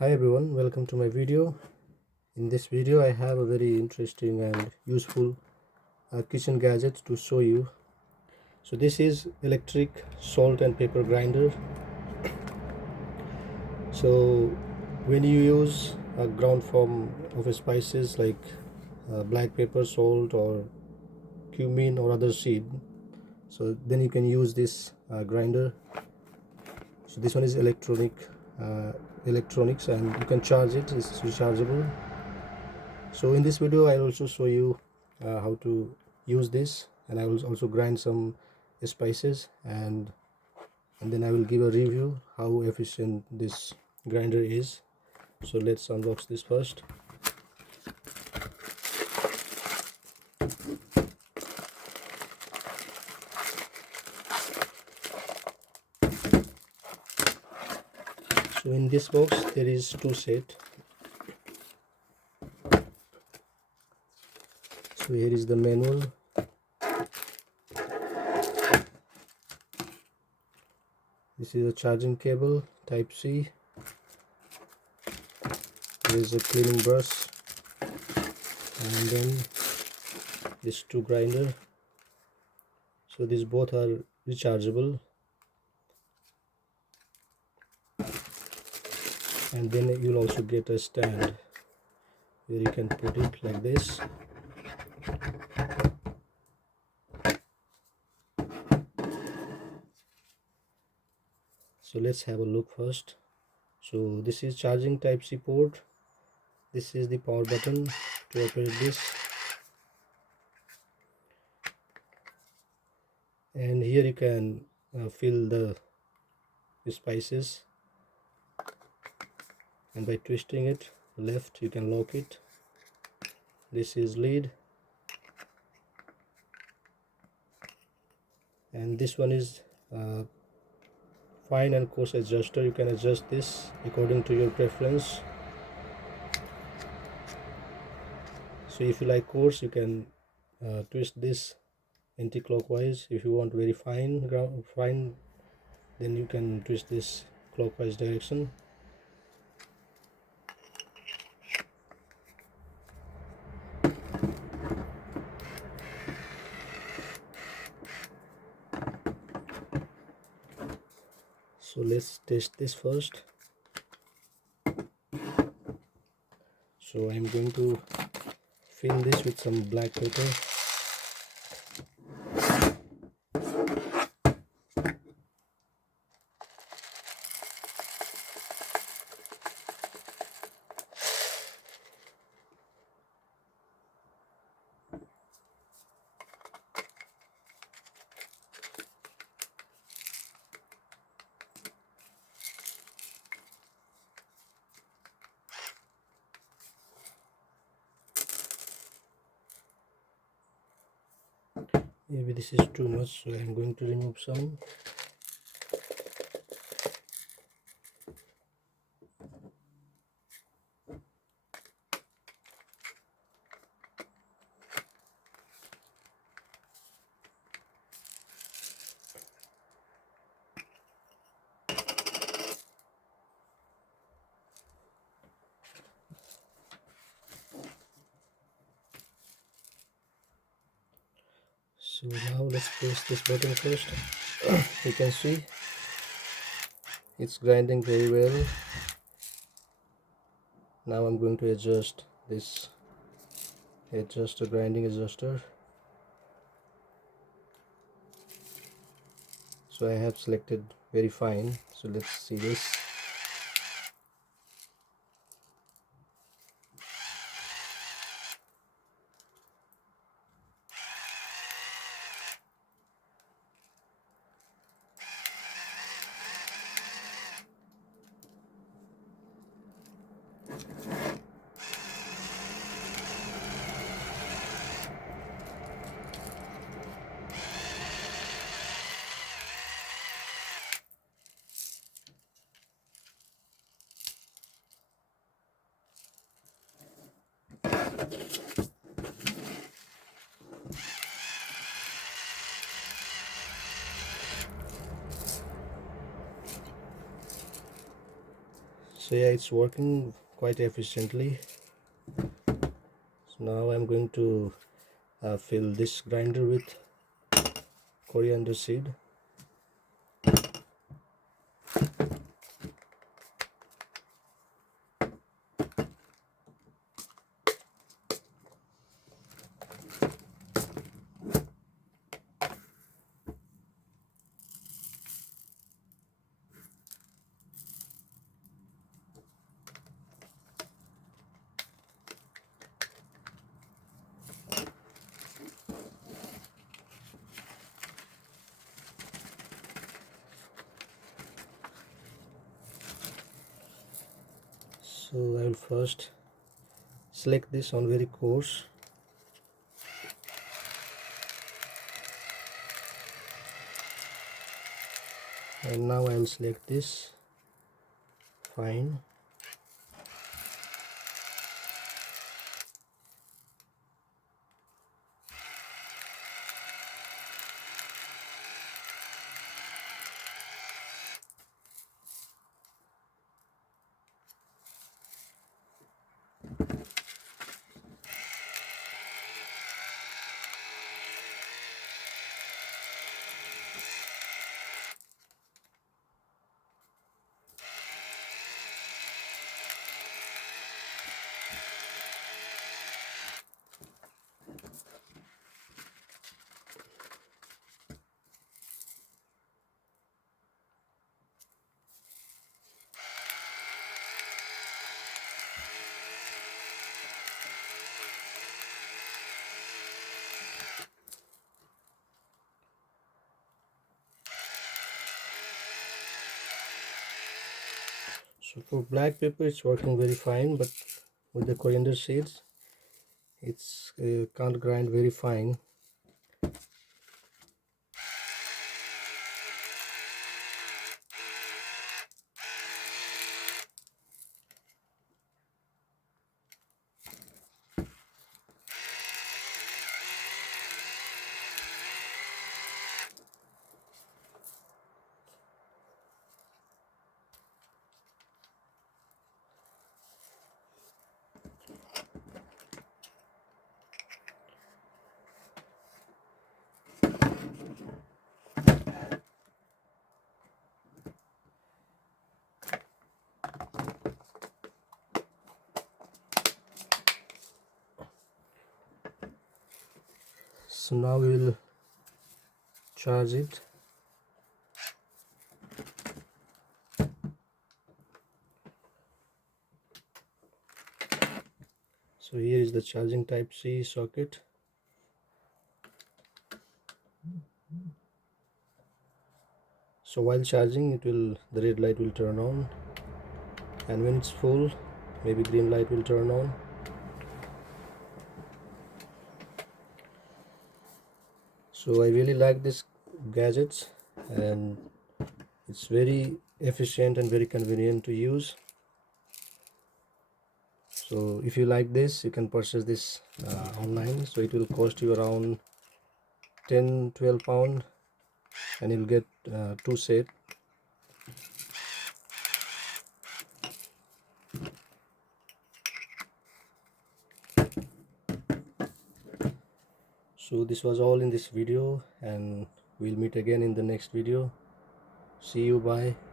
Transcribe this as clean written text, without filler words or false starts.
Hi everyone, welcome to my video. In this video I have a very interesting and useful kitchen gadget to show you. So this is electric salt and pepper grinder. So when you use a ground form of spices like black pepper, salt or cumin or other seed, so then you can use this grinder. So this one is electronics and you can charge it. It's rechargeable. So in this video I'll also show you how to use this, and I will also grind some spices, and then I will give a review how efficient this grinder is. So let's unbox this first. So in this box there is two sets. So here is the manual. This is a charging cable type C. There is a cleaning brush, and then this two grinder. So these both are rechargeable, and then you'll also get a stand where you can put it like this. So let's have a look first. So this is charging type C port. This is the power button to operate this, and here you can fill the spices, and by twisting it left you can lock it. This is lead, and this one is fine and coarse adjuster. You can adjust this according to your preference. So if you like coarse, you can twist this anti-clockwise. If you want very fine, then you can twist this clockwise direction. So let's test this first. So I'm going to fill this with some black pepper. Maybe this is too much, so I'm going to remove some. So now let's press this button first. You can see it's grinding very well. Now I'm going to adjust this grinding adjuster. So I have selected very fine. So let's see this. So yeah, it's working quite efficiently. So now I'm going to fill this grinder with coriander seed. So I will first select this on very coarse. And now I will select this fine. So for black pepper it's working very fine, but with the coriander seeds it's can't grind very fine. So now we will charge it. So here is the charging type C socket. So while charging the red light will turn on, and when it's full maybe green light will turn on. So I really like this gadgets, and it's very efficient and very convenient to use. So if you like this, you can purchase this online. So it will cost you around 10-12 pound, and you'll get two sets. So this was all in this video, and we'll meet again in the next video. See you, bye.